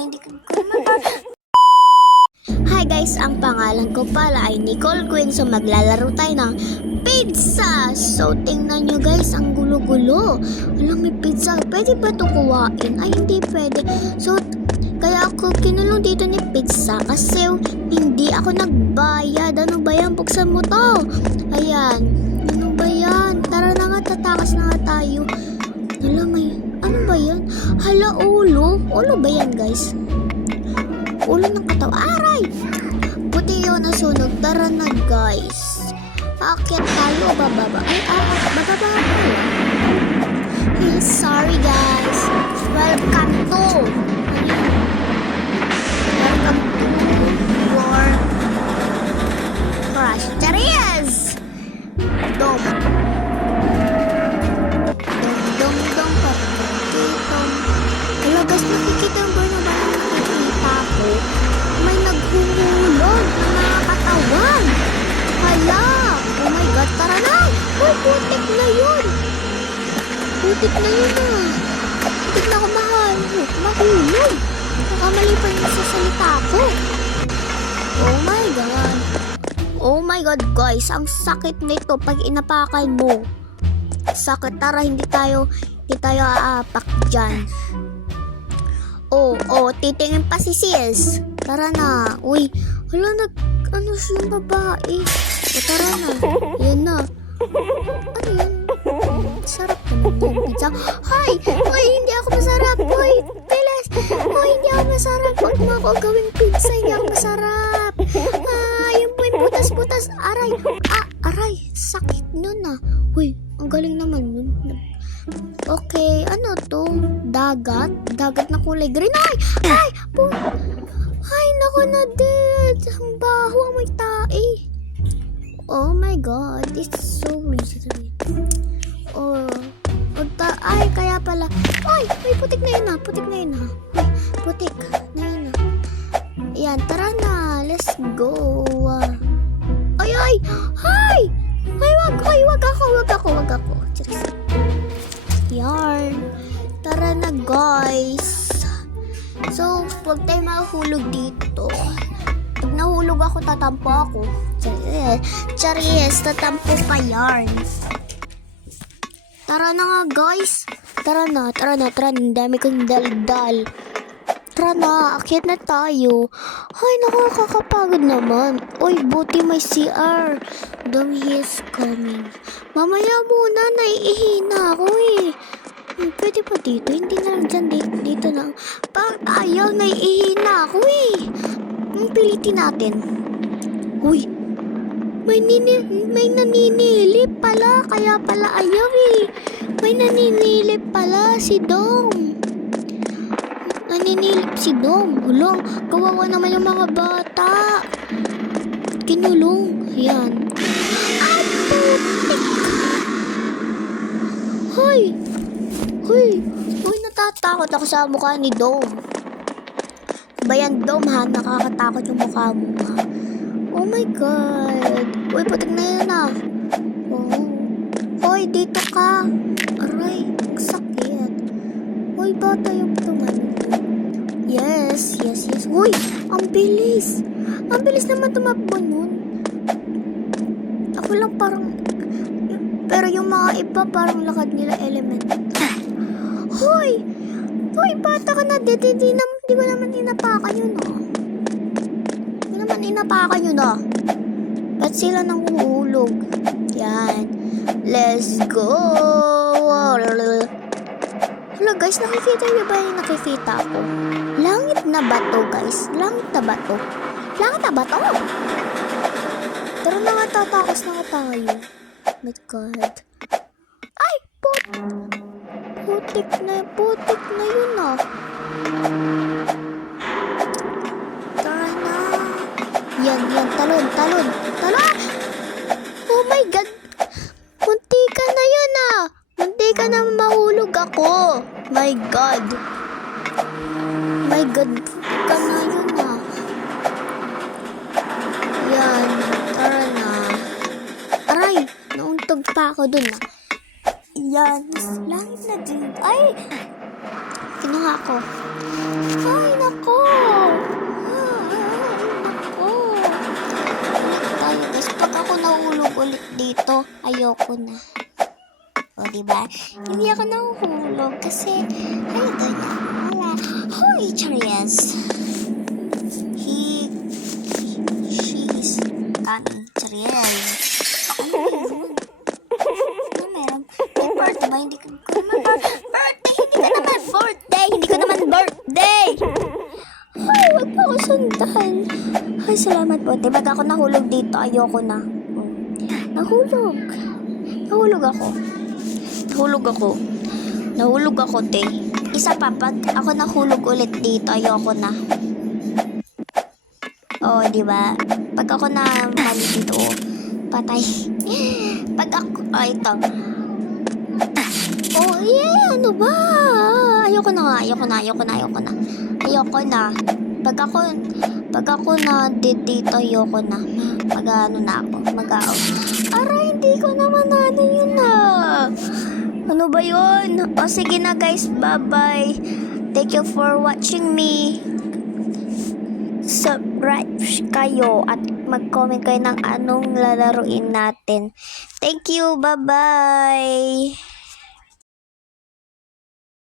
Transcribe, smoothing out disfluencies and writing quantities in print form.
Ay, hindi ko Hi guys, ang pangalan ko pala ay Nicole Queen. So maglalaro tayo ng pizza. So tingnan nyo guys, ang gulo-gulo. Alam, may pizza. Pwede ba ito kuwain? Ay, hindi pwede. So kaya ako kinulong dito ni pizza kasi hindi ako nagbayad. Ano ba yan? Buksan mo to. Ayan. Ano ba yan? Tara na nga, tatakas na nga tayo. Alam, ano ba yan? Hala, ulo. Ulo ba yan guys? Ulo ng katawa. Aray! Buti yun nasunog. Tara na guys. Aakyat tayo. Bababa. Ay, bababa. Hey, sorry guys. Welcome to your crush. Charis! Dom. Dom. Hello guys, nakikita ba na ba nakikita ko? May naghuhulog na mga katawan. Hala! Oh my God, tara na! Uy, putik na yun! Putik na yun ah! Putik na ako mahulog! Nakamali pa yung sasalita ko. Oh my God! Oh my God guys, ang sakit nito pag inapakan mo. Sakit, tara, hindi tayo aapak dyan. Titingin pa si sis. Tara na. Uy, hala, ano yung babae? Tara na. Yan na. Ano yan? Sarap naman yung pizza. Hoy, hindi ako masarap. Hoy, bilis. Hoy, hindi ako masarap. Huwag mo ako gawing pizza. Hindi ako masarap. Yung po yung butas-butas. Aray. Aray. Sakit nun ah. Uy, ang galing naman nun. Okay, ano to? Dagat? Dagat na kulay green. Ay, naku na dead. Ang baho, ang may tae. Oh my God, this is so miserable. Ay, kaya pala. Ay, may putik na yun ah. Putik na yun ah. Putik na yun ah. Ayan, tara na. Let's go. Ay! Ay, wag ako. Cheers. Yarn. Tara na guys. So, huwag tayo mahulog dito. Pag nahulog ako, tatampo ako. Charis, tatampo ka yarn. Tara na nga guys. Tara na. Ang dami kong daldal. Tara na, akyat na tayo. Ay, nakakapagod naman. Uy, buti may CR. He is coming. Mamaya muna, naiihina ako eh. Pwede pa dito? Hindi na lang dyan. Dito lang. Pag ayaw, naiihina ako eh. Pilitin natin. Uy, may naninilip pala. Kaya pala ayaw eh. May naninilip pala si Dong. Naninilip si Dong. Ulong, kawawa naman yung mga bata. Kinulong. Yan. Ay, putik. Hoy, natatakot ako sa mukha ni Dom. Bayan Dom ha, nakakatakot yung mukha mo ha. Oh my God. Uy, putik na yun ah. Hoy, dito ka. Aray, ang sakit. Hoy, bata yung tumano. Yes. Uy, ang bilis. Ang bilis naman tumakbo nun. Ako lang parang... Pero yung mga iba parang lakad nila element. Hoy, bata ka na. Di ba naman inapakan yun ah? Di naman inapakan yun ah. Ba't sila nang uhulog? Yan. Let's go. Hello guys, nakikita niyo ba yung nakikita ko? Langit na ba to guys? Langit na ba to? Tara na nga, tatakas na nga tayo. My God. Ay, putik na yun ah. Tara na. Yan, talon. Oh my God. Munti ka na yun ah. Munti ka na mahulog ako. My God ka na yun ah. Yan, tara na. Aray, nauntog pa ako dun ah. Yan, langit na din. Ay, kinuha ko. Ay, nako. ulit dito. Ayoko na. O, diba? Hindi ako nahuhulog kasi, ayun niya. Wala. Hoy, Charies. She is coming. Charies. Ano yun? Ano meron? May birthday ba? Hindi ko naman birthday! Hindi ko naman birthday! Ay, wag pa ako sundan. Ay, salamat po. Diba ako nahulog dito? Ayoko na. Nahulog. Nahulog ako, te. Isa pa, pag ako nahulog ulit dito, ayoko na. Oh, diba? Pag ako na mali dito, patay. Pag ako, ito. Oh, yeah, ano ba? Ayoko na. Pag ako na dito, ayoko na. Mag-out. Aray, hindi ko naman yun na. Ano ba yun? O, sige na guys, bye-bye. Thank you for watching me. Subscribe kayo at mag-comment kayo ng anong lalaruin natin. Thank you, bye-bye.